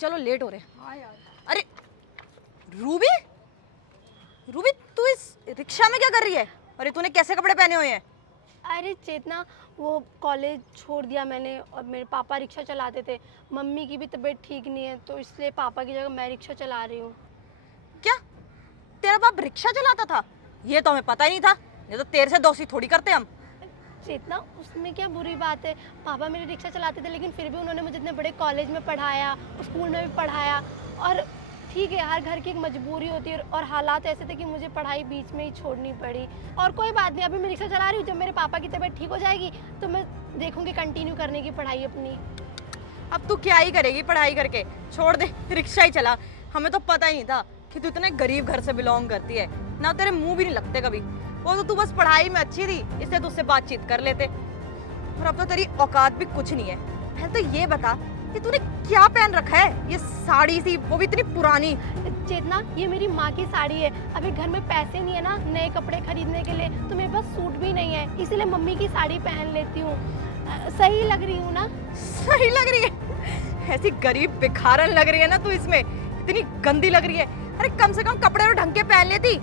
चलो लेट हो रहे। हाँ यार। अरे रूबी, रूबी तू इस रिक्शा में क्या कर रही है? अरे तूने कैसे कपड़े पहने हुए हैं? अरे चेतना, वो कॉलेज छोड़ दिया मैंने और मेरे पापा रिक्शा चलाते थे। मम्मी की भी तबीयत ठीक नहीं है तो इसलिए पापा की जगह मैं रिक्शा चला रही हूँ। क्या तेरा बाप रिक्शा चलाता था? ये तो हमें पता ही नहीं था। ये तो तेरे से दोस्ती थोड़ी करते हम। चेतना, उसमें क्या बुरी बात है? पापा मेरे रिक्शा चलाते थे लेकिन फिर भी उन्होंने मुझे इतने बड़े कॉलेज में पढ़ाया, स्कूल में भी पढ़ाया। और ठीक है, हर घर की एक मजबूरी होती है और हालात ऐसे थे कि मुझे पढ़ाई बीच में ही छोड़नी पड़ी। और कोई बात नहीं, अभी मैं रिक्शा चला रही हूँ। जब मेरे पापा की तबीयत ठीक हो जाएगी तो मैं देखूंगी कंटिन्यू करने की पढ़ाई अपनी। अब तू क्या ही करेगी पढ़ाई करके? छोड़ दे, रिक्शा ही चला। हमें तो पता ही नहीं था कि तू इतने गरीब घर से बिलोंग करती है। ना तेरे मुंह भी नहीं लगते कभी। वो तो तू बस पढ़ाई में अच्छी थी इसलिए तुझसे बातचीत कर लेते। और अब तो तेरी औकात भी कुछ नहीं है। पहले तो ये बता कि तूने क्या पहन रखा है? ये साड़ी सी, वो भी इतनी पुरानी। चेतना, ये मेरी माँ की साड़ी है। अभी घर में पैसे नहीं है ना नए कपड़े खरीदने के लिए, तो मेरे पास सूट भी नहीं है, इसीलिए मम्मी की साड़ी पहन लेती हूँ। सही लग रही हूँ ना? सही लग रही है। ऐसी गरीब भिखारन लग रही है ना तू इसमें, इतनी गंदी लग रही है। अरे कम से कम कपड़े तो ढंग के पहन लेती।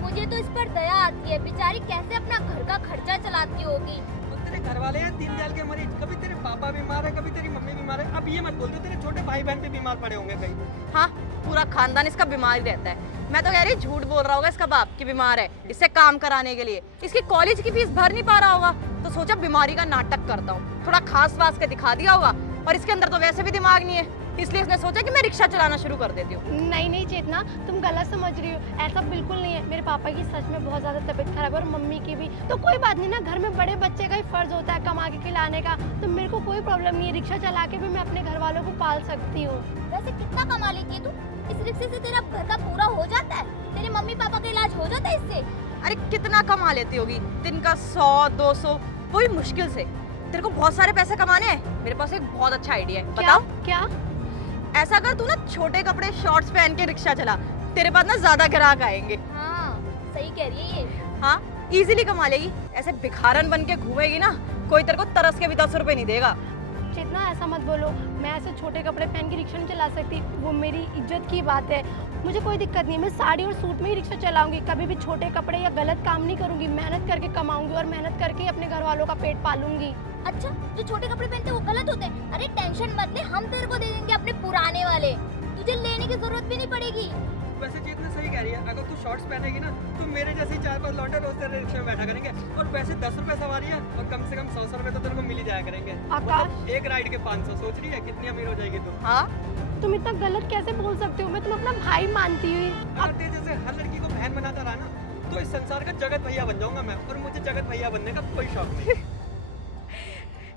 मुझे तो इस पर दया आती है, बेचारी कैसे अपना घर का खर्चा चलाती होगी। तेरे घर वाले हैं दीनदयाल के मरीज, कभी तेरे पापा बीमार है, कभी तेरी मम्मी बीमार है। अब ये मत बोल दो तेरे छोटे भाई बहन भी बीमार पड़े होंगे कहीं। हाँ, पूरा खानदान इसका बीमार ही रहता है। मैं तो कह रही झूठ बोल रहा होगा इसका बाप कि बीमार है, इससे काम कराने के लिए। इसकी कॉलेज की फीस भर नहीं पा रहा होगा तो सोचा बीमारी का नाटक करता हूँ, थोड़ा खास वास के दिखा दिया होगा। और इसके अंदर तो वैसे भी दिमाग नहीं है, इसलिए इसने सोचा कि मैं रिक्शा चलाना शुरू कर देती हूँ। नहीं नहीं चेतना, तुम गलत समझ रही हो। ऐसा बिल्कुल नहीं है। मेरे पापा की सच में बहुत ज़्यादा तबीयत खराब है और मम्मी की भी। तो कोई बात नहीं ना, घर में बड़े बच्चे का ही फर्ज होता है कमा के खिलाने का। तो मेरे को कोई प्रॉब्लम नहीं है, रिक्शा चला के भी मैं अपने घर वालों को पाल सकती हूँ। वैसे कितना कमा लेती है तू? इस रिक्शे से तेरा घर का पूरा हो जाता है? तेरे मम्मी पापा का इलाज हो जाता है इससे? अरे कितना कमा लेती होगी? दिन का 100-200, वो भी मुश्किल से। तेरे को बहुत सारे पैसे कमाने हैं? मेरे पास एक बहुत अच्छा आइडिया है, बताओ। क्या? ऐसा कर, तू ना छोटे कपड़े शॉर्ट्स पहन के रिक्शा चला, तेरे पास ना ज्यादा ग्राहक आएंगे। हाँ, सही कह रही है ये। हाँ, इजीली कमा लेगी। ऐसे भिखारन बन के घूमेगी ना, कोई तेरे को तरस के भी 10 रुपए नहीं देगा। चेतना, ऐसा मत बोलो। मैं ऐसे छोटे कपड़े पहन के रिक्शा नहीं चला सकती, वो मेरी इज्जत की बात है। मुझे कोई दिक्कत नहीं है, मैं साड़ी और सूट में ही रिक्शा चलाऊंगी। कभी भी छोटे कपड़े या गलत काम नहीं करूंगी। मेहनत करके कमाऊंगी और मेहनत करके ही अपने घर वालों का पेट पालूंगी। अच्छा, जो छोटे कपड़े पहनते हैं वो गलत होते हैं? अरे टेंशन मत ले, हम तेरे को दे देंगे अपने पुराने वाले, तुझे लेने की जरूरत भी नहीं पड़ेगी। वैसे चेतना सही कह रही है, अगर तू शॉर्ट्स पहनेगी ना तो मेरे जैसे 4-5 लौंडे रोज तेरे रिक्शे में बैठा करेंगे। और वैसे 10 रुपए सवारी है और कम से कम 100 रुपए तो तेरे को मिल ही जाया करेंगे। आकाश, मतलब एक राइड के 500, सोच रही है कितनी अमीर हो जाएगी तू। हाँ, तुम इतना गलत कैसे बोल सकते हो? मैं तुम अपना भाई मानती हुई। अगर तेरे जैसे हर लड़की को बहन बनाता रहा ना तो इस संसार का जगत भैया बन जाऊंगा मैं। और मुझे जगत भैया बनने का कोई शौक नहीं।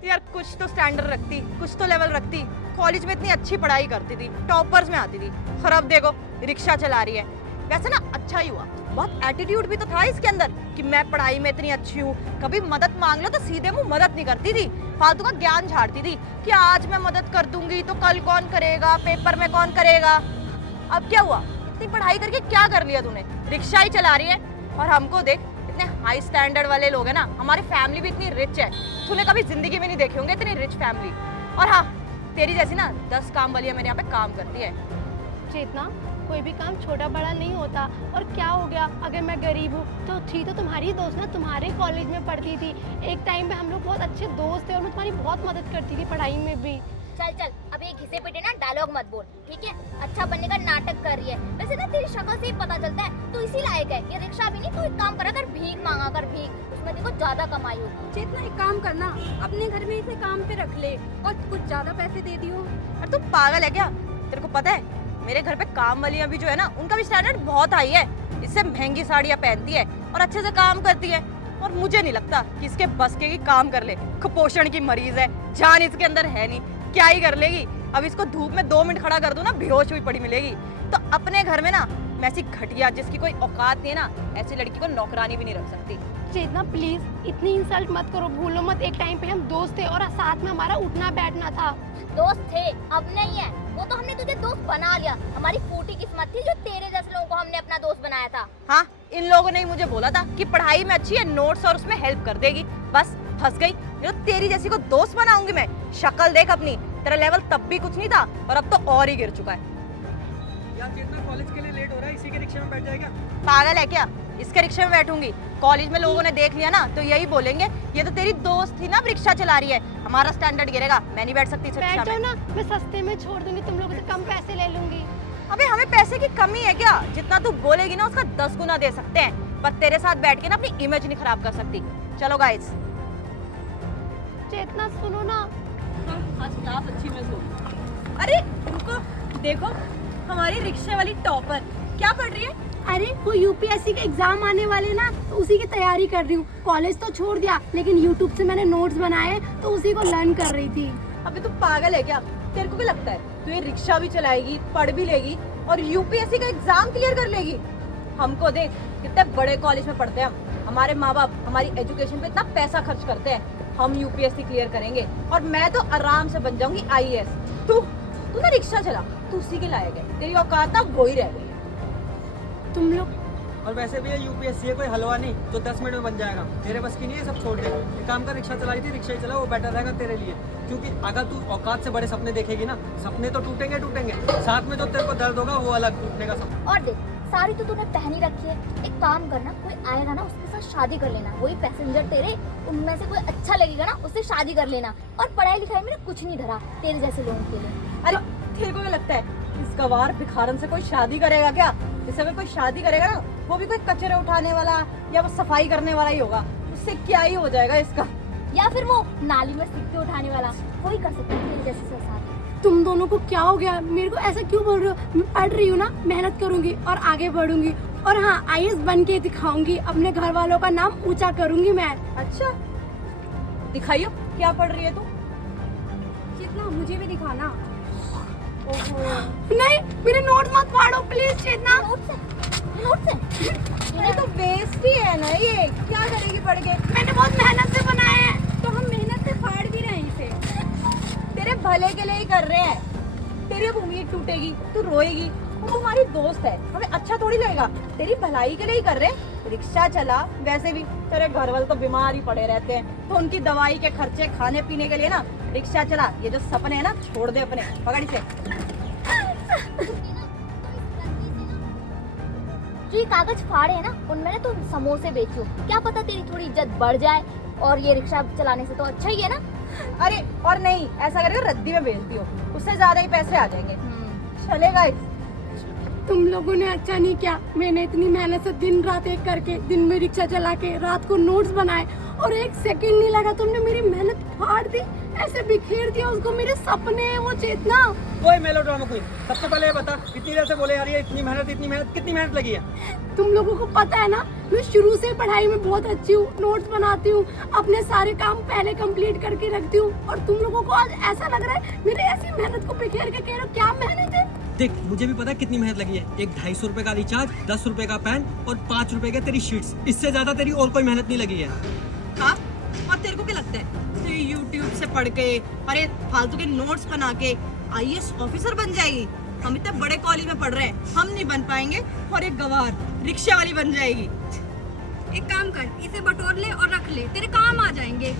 यार कुछ तो स्टैंडर्ड रखती, कुछ तो लेवल रखती। कॉलेज में इतनी अच्छी पढ़ाई करती थी, टॉपर्स में आती थी, और अब देखो रिक्शा चला रही है। वैसे ना अच्छा ही हुआ, बहुत एटीट्यूड भी तो था इसके अंदर कि मैं पढ़ाई में इतनी अच्छी हूँ। कभी मदद मांग लो तो सीधे मुंह मदद नहीं करती थी, फालतू का ज्ञान झाड़ती थी कि आज मैं मदद कर दूंगी तो कल कौन करेगा, पेपर में कौन करेगा। अब क्या हुआ? इतनी पढ़ाई करके क्या कर लिया तूने? रिक्शा ही चला रही है। और हमको देख, इतने हाई स्टैंडर्ड वाले लोग हैं ना, हमारी फैमिली भी इतनी रिच है। तूने कभी जिंदगी में नहीं देखे होंगे इतनी रिच फैमिली। और हाँ, तेरी जैसी ना 10 काम वाली मेरे यहाँ पे काम करती है। चेतना, कोई भी काम छोटा बड़ा नहीं होता। और क्या हो गया अगर मैं गरीब हूँ तो थी तो तुम्हारी दोस्त ना, तुम्हारे कॉलेज में पढ़ती थी। एक टाइम पे हम लोग बहुत अच्छे दोस्त थे और मैं तुम्हारी बहुत मदद करती थी पढ़ाई में भी। चल चल, अब ये घिसे पिटे ना डायलॉग मत बोल, ठीक है? अच्छा बनने का नाटक कर रही है। वैसे ना तेरी शक्ल से ही पता चलता है तू इसी लायक है। ये रिक्शा भी नहीं, तू एक काम करा कर, भीख मांगा कर, भीख, उसमें देखो ज्यादा कमाई होगी। चेतना, एक काम करना, अपने घर में इसे काम पे रख ले और कुछ ज्यादा पैसे दे दियो। और तू पागल है क्या? तेरे को पता है मेरे घर पे काम वालियां भी जो है ना, उनका भी स्टैंडर्ड बहुत हाई है। इससे महंगी साड़ियां पहनती है और अच्छे से काम करती है। और मुझे नहीं लगता कि इसके बस के ही काम कर ले। कुपोषण की मरीज है, जान इसके अंदर है नहीं, क्या ही कर लेगी। अब इसको धूप में 2 मिनट खड़ा कर दूं ना, बेहोश हुई पड़ी मिलेगी। तो अपने घर में ना मैं ऐसी घटिया जिसकी कोई औकात नहीं है ना, ऐसी लड़की को नौकरानी भी नहीं रख सकती। चेतना प्लीज इतनी इंसल्ट मत करो, भूलो मत एक टाइम पे हम दोस्त थे और साथ में हमारा उठना बैठना था। दोस्त थे, अब नहीं है। वो तो हमने तुझे दोस्त बना लिया। हमारी फूटी किस्मत थी जो तेरे जैसे लोगों को हमने अपना दोस्त बनाया था। हाँ, इन लोगों ने ही मुझे बोला था कि पढ़ाई में अच्छी है, नोट्स और उसमें हेल्प कर देगी। बस फंस गई। ये तो तेरी जैसी को दोस्त बनाऊंगी मैं। शक्ल देख अपनी, तेरा लेवल तब भी कुछ नहीं था और अब तो और ही गिर चुका है। यार जितना कॉलेज के लिए लेट हो रहा है इसी के रिक्शे में बैठ जाएगा। पागल है क्या? इसके रिक्शे में बैठूंगी? कॉलेज में लोगों ने देख लिया ना तो यही बोलेंगे ये तो तेरी दोस्त थी ना रिक्शा चला रही है, हमारा स्टैंडर्ड गिरेगा। मैं नहीं बैठ सकती इस बैठ रिक्शा जाओ में। ना, मैं सस्ते में छोड़ दूंगी, तुम लोगों से कम पैसे ले लूंगी। अबे हमें पैसे की कमी है क्या? जितना तू बोलेगी ना उसका 10 गुना दे सकते हैं, पर तेरे साथ बैठ के ना अपनी इमेज नहीं खराब कर सकती। चलो गाइस। चेतना सुनो ना, आज क्लास अच्छी मिस हो। अरे रुको, देखो हमारी रिक्शे वाली टॉपर क्या पढ़ रही है? अरे वो यूपीएससी के एग्जाम आने वाले ना, तो उसी की तैयारी कर रही हूँ। कॉलेज तो छोड़ दिया, लेकिन यूट्यूब से मैंने नोट्स बनाए तो उसी को लर्न कर रही थी। अबे तू पागल है क्या? तेरे को भी लगता है तू ये रिक्शा भी चलाएगी, पढ़ भी लेगी और यूपीएससी का एग्जाम क्लियर कर लेगी? हमको देख कितने बड़े कॉलेज में पढ़ते हैं हम, हमारे माँ बाप हमारी एजुकेशन पे इतना पैसा खर्च करते हैं, हम यूपीएससी क्लियर करेंगे और मैं तो आराम से बन जाऊंगी आईएएस। तू तू ना रिक्शा चला, तू उसी के लायक है, तेरी औकात ना वो ही रह गई है। तुम लोग और वैसे भी ये यूपीएससी है, कोई हलवा नहीं तो 10 मिनट में बन जाएगा। तेरे बस की नहीं है, सब छोड़ दे। एक काम कर, रिक्शा चलाई थी, रिक्शा ही चला, वो बेटर रहेगा तेरे लिए। क्योंकि अगर तू औकात से बड़े सपने देखेगी ना, सपने तो टूटेंगे टूटेंगे, साथ में जो तेरे को दर्द होगा वो अलग टूटने का सपना। और देख साड़ी तो तूने पहनी रखी है, एक काम करना, कोई आएगा ना उसके साथ शादी कर लेना, वही पैसेंजर तेरे, उनमें से कोई अच्छा लगेगा ना उससे शादी कर लेना। और पढ़ाई लिखाई में ना कुछ नहीं धरा तेरे जैसे लोगों के लिए। अरे तेरे को क्या लगता है इस गवार भिखारन से कोई शादी करेगा क्या? इससे अगर कोई शादी करेगा ना वो भी कोई कचरे उठाने वाला या वो सफाई करने वाला ही होगा, उससे क्या ही हो जाएगा इसका। या फिर वो नाली में सिक्के उठाने वाला, वही कर सकता है तेरे जैसे से शादी। तुम दोनों को क्या हो गया? मेरे को ऐसा क्यों बोल रहे हो? मैं पढ़ रही हूँ ना, मेहनत करूंगी और आगे बढ़ूंगी, और हाँ आईएएस बन के दिखाऊंगी, अपने घर वालों का नाम ऊंचा करूंगी मैं। अच्छा दिखाइयो क्या पढ़ रही है तू? चेतना मुझे भी दिखाना। नहीं, मेरे नोट मत फाड़ो प्लीज चेतना। नोट से ये तो वेस्ट ही है ना, ये क्या करेगी पढ़ के? मैंने बहुत मेहनत से बनाए हैं। तो हम मेहनत से फाड़ भी रहे हैं इसे। तेरे भले के लिए ही कर रहे हैं। तेरी अब उम्मीद टूटेगी, तू रोएगी, वो हमारी दोस्त है, हमें अच्छा थोड़ी लगेगा। तेरी भलाई के लिए ही कर रहे हैं। रिक्शा चला, वैसे भी तेरे घर वाले तो बीमार ही पड़े रहते हैं, तो उनकी दवाई के खर्चे, खाने पीने के लिए ना रिक्शा चला। ये जो सपने हैं ना छोड़ दे अपने, पकड़ इसे। जो ये कागज फाड़े हैं ना उनमें ना तुम समोसे बेचो, क्या पता तेरी थोड़ी इज्जत बढ़ जाए। और ये रिक्शा चलाने से तो अच्छा ही है ना। अरे और नहीं, ऐसा करके रद्दी में बेच दियो, उससे ज्यादा ही पैसे आ जाएंगे। चलेगा तुम लोगों ने अच्छा नहीं किया। मैंने इतनी मेहनत से दिन रात एक करके, दिन में रिक्शा चला के, रात को नोट्स बनाए, और एक सेकंड नहीं लगा तुमने मेरी मेहनत फाड़ दी, ऐसे बिखेर दिया उसको। मेरे सपने हैं वो चेतना। कोई मेलोड्रामा क्वीन, सबसे पहले ये बता कितनी देर से बोले यार ये इतनी मेहनत कितनी मेहनत लगी है? तुम लोगों को पता है ना, मैं शुरू से पढ़ाई में बहुत अच्छी हूँ, नोट्स बनाती हूँ, अपने सारे काम पहले कंप्लीट करके रखती हूँ, और तुम लोगों को आज ऐसा लग रहा है मेरे ऐसी मेहनत को बिखेर के कह रहे हो क्या मेहनत है? देख मुझे भी पता है कितनी मेहनत लगी है। एक 250 रुपए का रिचार्ज, 10 रुपए का पेन और 5 रुपए के तेरी शीट्स, इससे ज्यादा तेरी और कोई मेहनत नहीं लगी है। हाँ, और तेरे को क्या लगता है तू यूट्यूब से पढ़ के और ये फालतू के नोट्स बना के आईएएस ऑफिसर बन जाएगी? हम इतने बड़े कॉलेज में पढ़ रहे हैं, हम नहीं बन पाएंगे, और एक गवार रिक्शा वाली बन जाएगी। एक काम कर, इसे बटोर ले और रख ले, तेरे काम आ जाएंगे।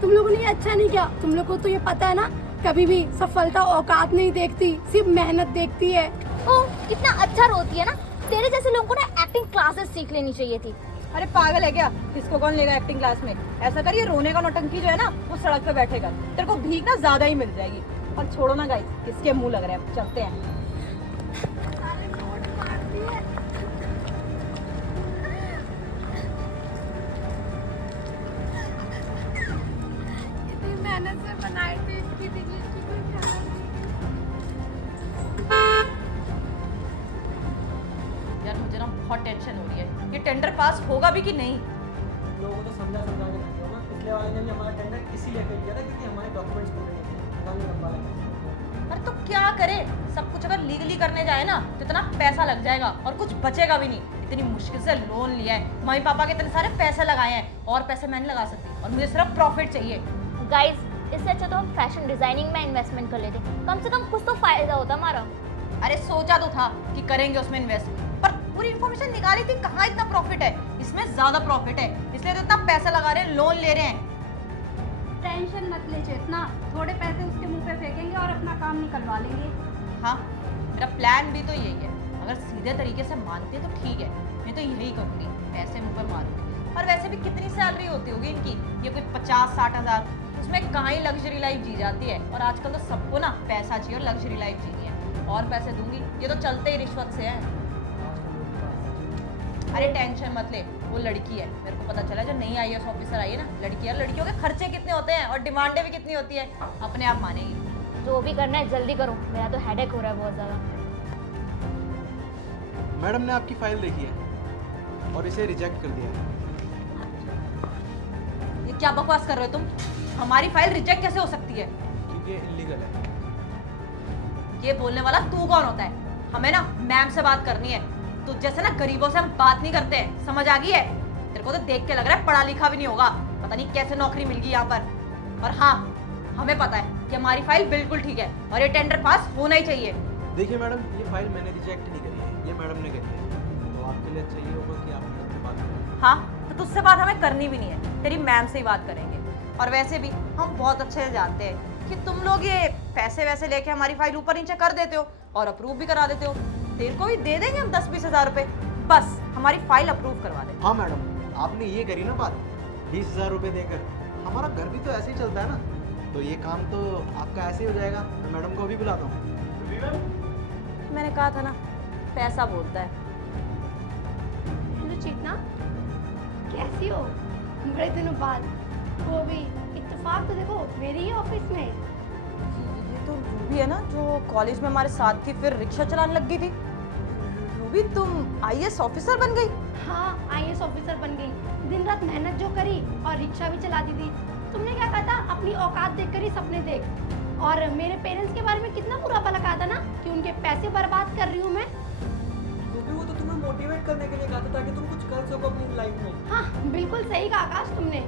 तुम लोगों ने ये अच्छा नहीं किया। तुम लोगों को तो ये पता है ना, कभी भी सफलता औकात नहीं देखती, सिर्फ मेहनत देखती है। ओ कितना अच्छा रोती है ना। तेरे जैसे लोगों को ना एक्टिंग क्लासेस सीख लेनी चाहिए थी। अरे पागल है क्या? किसको कौन लेगा एक्टिंग क्लास में? ऐसा करिए रोने का नौटंकी जो है ना वो सड़क पे बैठेगा, तेरे को भीख ना ज्यादा ही मिल जाएगी। और छोड़ो ना गाइस, किसके मुंह लग रहे हैं, चलते हैं। इतनी मेहनत से बनाए थे, इसकी डिग्री की कोई ख्याल नहीं। यार मुझे ना बहुत टेंशन हो रही है, ये टेंडर पास होगा भी कि नहीं? लोगों को तो समझा के रखते हो ना, पिछले वाले ने भी हमारा टेंडर इसीलिए फेल किया था क्योंकि हमारे डॉक्यूमेंट्स पूरे नहीं थे, पता नहीं कब वाला। अरे तो क्या करे, सब कुछ अगर लीगली करने जाए ना तो इतना पैसा लग जाएगा और कुछ बचेगा भी नहीं। इतनी मुश्किल से लोन लिया है, मम्मी पापा के इतने सारे पैसे लगाए हैं, और पैसे मैं नहीं लगा सकती, और मुझे सिर्फ प्रॉफिट चाहिए। गाइस इससे अच्छा तो हम फैशन डिजाइनिंग में इन्वेस्टमेंट कर लेते, कम से कम कुछ तो फायदा होता हमारा। अरे सोचा तो था कि करेंगे उसमें इन्वेस्ट, पर पूरी इन्फॉर्मेशन निकाली थी, कहाँ इतना प्रॉफिट है? इसमें ज्यादा प्रॉफिट है, इसलिए तो इतना पैसा लगा रहे हैं, लोन ले रहे हैं। टेंशन मत ले चेतना, थोड़े पैसे उसके मुंह पे फेंकेंगे और अपना काम निकलवा लेंगे। हाँ, मेरा प्लान भी तो यही है। अगर सीधे तरीके से मानते तो ठीक है, मैं तो यही करूँगी, पैसे मुंह पर मारूंगी। और वैसे भी कितनी सैलरी होती होगी इनकी, ये कोई 50-60 हज़ार, उसमें कहाँ ही लग्जरी लाइफ जी जाती है। और आजकल तो सबको ना पैसा चाहिए और लग्जरी लाइफ जीनी है। और पैसे दूंगी, ये तो चलते ही रिश्वत से है। अरे टेंशन मत ले, वो लड़की है, मेरे को पता चला जो नई IAS ऑफिसर आई है ना, लड़की है। लड़कियों के खर्चे कितने होते हैं और डिमांडें भी कितनी होती है, अपने आप मानेगी। जो भी करना है जल्दी करो, मेरा तो हेडेक हो रहा है बहुत ज़्यादा। मैडम ने आपकी फाइल देखी है और इसे रिजेक्ट कर दिया है। ये क्या बकवास कर रहे हो तुम? हमारी फाइल रिजेक्ट कैसे हो सकती है? क्योंकि ये इलीगल है। ये बोलने वाला तू कौन होता है? हमें ना मैम से बात करनी है। तू जैसे ना गरीबों से हम बात नहीं करते हैं, समझ आ गई है? तेरे को तो देख के लग रहा है पढ़ा लिखा भी नहीं होगा, पता नहीं कैसे नौकरी मिल गई यहाँ पर। और हाँ, हमें पता है कि हमारी फाइल बिल्कुल ठीक है और ये टेंडर पास होना ही चाहिए। देखिए मैडम, ये फाइल मैंने रिजेक्ट नहीं करी है, ये मैडम ने करी है। तो आपके लिए अच्छा ये होगा कि आप मैडम से बात करें। हाँ, तो तुझसे बात हमें करनी भी नहीं है, तेरी मैम से ही बात करेंगे। और वैसे भी हम बहुत अच्छे से जानते हैं कि तुम लोग ये पैसे वैसे लेके हमारी फाइल ऊपर नीचे कर देते हो और अप्रूव भी करा देते हो। तेरे को भी दे देंगे हम 10-20 हज़ार रुपए, बस हमारी फाइल अप्रूव करवा दे। हाँ मैडम, आपने ये करी ना बात 20,000 रुपये देकर, हमारा घर भी तो ऐसे ही चलता है ना, तो ये काम तो आपका ऐसे ही हो जाएगा। मैं मैडम को अभी बुलाता हूँ। मैंने कहा था ना, पैसा बोलता है। हेलो चेतना, कैसी हो? बड़े दिनों बाद, वो भी इत्तेफाक तो देखो मेरे ही ऑफिस में। ये तो रूबी है ना, जो कॉलेज में हमारे साथ थी, फिर रिक्शा चलाने लग गई थी। रूबी, तुम IAS ऑफिसर बन गई? हाँ, IAS ऑफिसर बन गई। दिन रात मेहनत जो करी और रिक्शा भी चलाती थी। तुमने क्या कहा था, अपनी औकात देखकर ही सपने देख। और मेरे पेरेंट्स के बारे में कितना बुरा भला कहा था ना, कि उनके पैसे बर्बाद कर रही हूँ मैं। क्योंकि वो तो तुम्हें मोटिवेट करने के लिए कहा था ताकि तुम कुछ कर सको अपनी लाइफ में। हाँ, बिल्कुल सही कहा आकाश तुमने।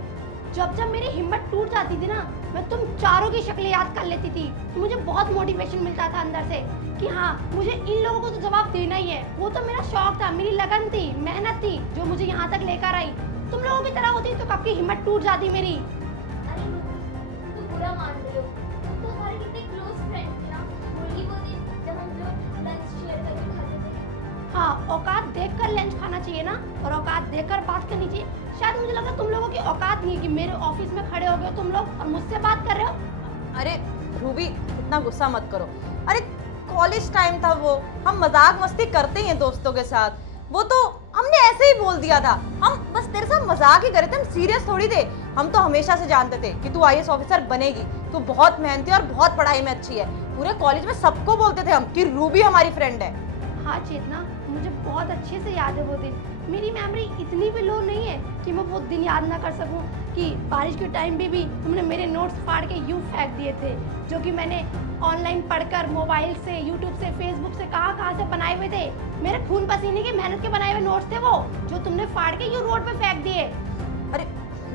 जब जब मेरी हिम्मत टूट जाती थी ना, मैं तुम चारों की शक्लें याद कर लेती थी, तो मुझे बहुत मोटिवेशन मिलता था अंदर से कि हाँ, मुझे इन लोगों को तो जवाब देना ही है। वो तो मेरा शौक था, मेरी लगन थी, मेहनत थी, जो मुझे यहाँ तक लेकर आई। तुम लोगों की तरह होती तो कब की हिम्मत टूट जाती मेरी। अरे तू बुरा मान रही हो, तुम तो हमारे कितने क्लोज फ्रेंड थे ना। होली वो दिन जब हम लोग लंच शेयर करके खाते थे। हाँ, औकात देखकर लंच खाना चाहिए ना, और औकात देखकर बात करनी चाहिए। शायद मुझे लगा तुम लोगों की औकात नहीं है कि मेरे ऑफिस में खड़े हो गए तुम लोग और मुझसे बात कर रहे हो। अरे रूबी, इतना गुस्सा मत करो। अरे कॉलेज टाइम था वो, हम मजाक मस्ती करते ही हैं दोस्तों के साथ। वो तो हमने ऐसे ही बोल दिया था, हम बस तेरे साथ मजाक ही करे थे, हम सीरियस थोड़ी थे। हम तो हमेशा से जानते थे कि तू IAS ऑफिसर बनेगी, तू बहुत मेहनती और बहुत पढ़ाई में अच्छी है। पूरे कॉलेज में सबको बोलते थे हम कि रूबी हमारी फ्रेंड है। हाँ चेतना, मुझे बहुत अच्छे से याद है वो दिन। मेरी मेमोरी इतनी भी लो नहीं है कि मैं वो दिन याद ना कर सकूं कि बारिश के टाइम पे भी तुमने मेरे नोट्स फाड़ के यूं फेंक दिए थे, जो कि मैंने ऑनलाइन पढ़कर मोबाइल से, यूट्यूब से, फेसबुक से, कहाँ से बनाए हुए थे। मेरे खून पसीने की मेहनत के बनाए हुए नोट्स थे वो, जो तुमने फाड़ के यूं रोड पे फेंक दिए। अरे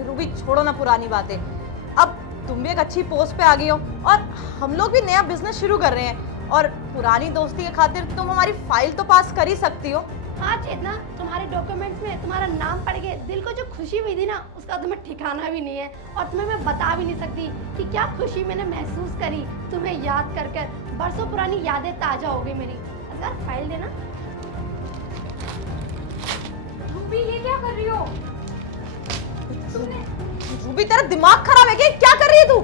रूबी, छोड़ो ना पुरानी बातें। अब तुम भी एक अच्छी पोस्ट पे आ गई हो और हम लोग भी नया बिजनेस शुरू कर रहे हैं, और पुरानी दोस्ती के खातिर तुम हमारी फाइल तो पास कर ही सकती हो। हाँ चेतना, तुम्हारे डॉक्यूमेंट्स में तुम्हारा नाम पढ़ के दिल को जो खुशी हुई थी ना, उसका तुम्हें ठिकाना भी नहीं है, और तुम्हें मैं बता भी नहीं सकती कि क्या खुशी मैंने महसूस करी तुम्हें याद कर कर। बरसों पुरानी यादें ताजा हो गई मेरी। अगर फाइल देना। रूबी, ये क्या कर रही हो? रूबी, तेरा दिमाग खराब है क्या? क्या कर रही है तू?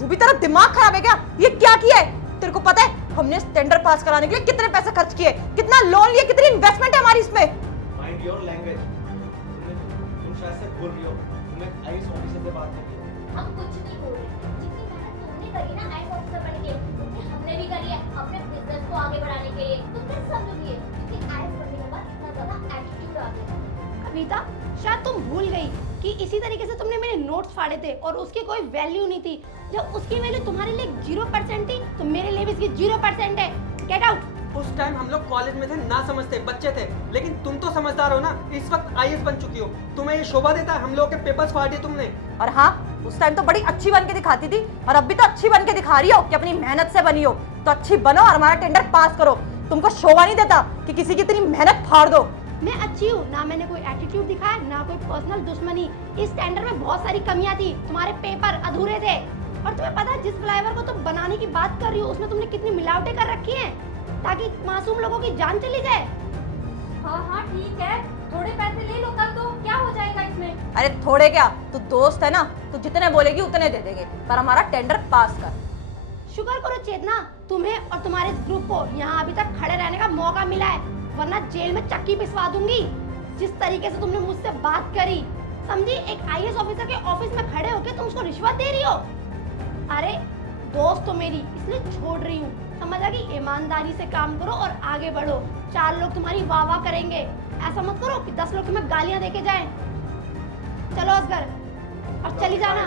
रूबी, तेरा दिमाग खराब है क्या? ये क्या किया है? तेरे को पता है हमने टेंडर पास कराने के लिए कितने पैसे खर्च किए, कितना लोन लिया, कितनी इन्वेस्टमेंट है हमारी इसमें। Mind your language. तुम शायद से बोल रही हो, तुम्हें IAS ऑफिसर से बात करनी है। हम कुछ नहीं बोल रहे, जितनी मेहनत तुमने करी ना IAS ऑफिसर बनने के, उतनी हमने भी करी है अपने बिजनेस को आगे बढ़ाने के लिए। तुम कैसे समझोगी? क्योंकि IAS बनने के बाद इतना ज्यादा एटीट्यूड आ गया। कविता, शायद तुम भूल गई कि इसी तरीके से तुमने मेरे नोट्स फाड़े थे और उसकी कोई वैल्यू नहीं थी। जब उसकी वैल्यू तुम्हारे लिए 0% थी, तो मेरे लिए भी इसकी 0% है। Get out. उस टाइम हम लोग कॉलेज में थे, ना समझते, बच्चे थे, लेकिन तुम तो समझदार हो ना, इस वक्त IAS बन चुकी हो। तुम्हें ये शोभा देता है? हम लोगों के पेपर्स फाड़ दिए तुमने। और हाँ, उस टाइम तो बड़ी अच्छी बन के दिखाती थी, और अब भी तो अच्छी बन के दिखा रही हो कि अपनी मेहनत से बनी हो। तो अच्छी बनो और हमारा टेंडर पास करो। तुमको शोभा नहीं देता कि किसी की इतनी मेहनत फाड़ दो। मैं अच्छी हूँ ना, मैंने कोई एटीट्यूड दिखाया ना कोई पर्सनल दुश्मनी। इस टेंडर में बहुत सारी कमियां थी, तुम्हारे पेपर अधूरे थे। और तुम्हें पता है जिस फ्लाईओवर को तुम बनाने की बात कर रही हो उसमें तुमने कितनी मिलावटें कर रखी हैं ताकि मासूम लोगों की जान चली जाए। हाँ हाँ ठीक है, थोड़े पैसे ले लो कल, तो क्या हो जाएगा इसमें। अरे थोड़े क्या, तू दोस्त है ना, तू जितने बोलेगी उतने दे देंगे, पर हमारा टेंडर पास कर। शुक्र करो चेतना, तुम्हें और तुम्हारे इस ग्रुप को यहाँ अभी तक खड़े रहने का मौका मिला है, वरना जेल में चक्की पिसवा दूंगी। जिस तरीके से तुमने मुझसे बात करी, समझी, एक आईएएस ऑफिसर के ऑफिस में खड़े होके तुम उसको रिश्वत दे रही हो। अरे दोस्त तो मेरी इसलिए छोड़ रही हूँ, समझ आ कि ईमानदारी से काम करो और आगे बढ़ो। 4 लोग तुम्हारी वाह वाह करेंगे, ऐसा मत करो कि 10 लोग तुम्हें गालियां देके जाएं। चलो असगर, अब चली जाना।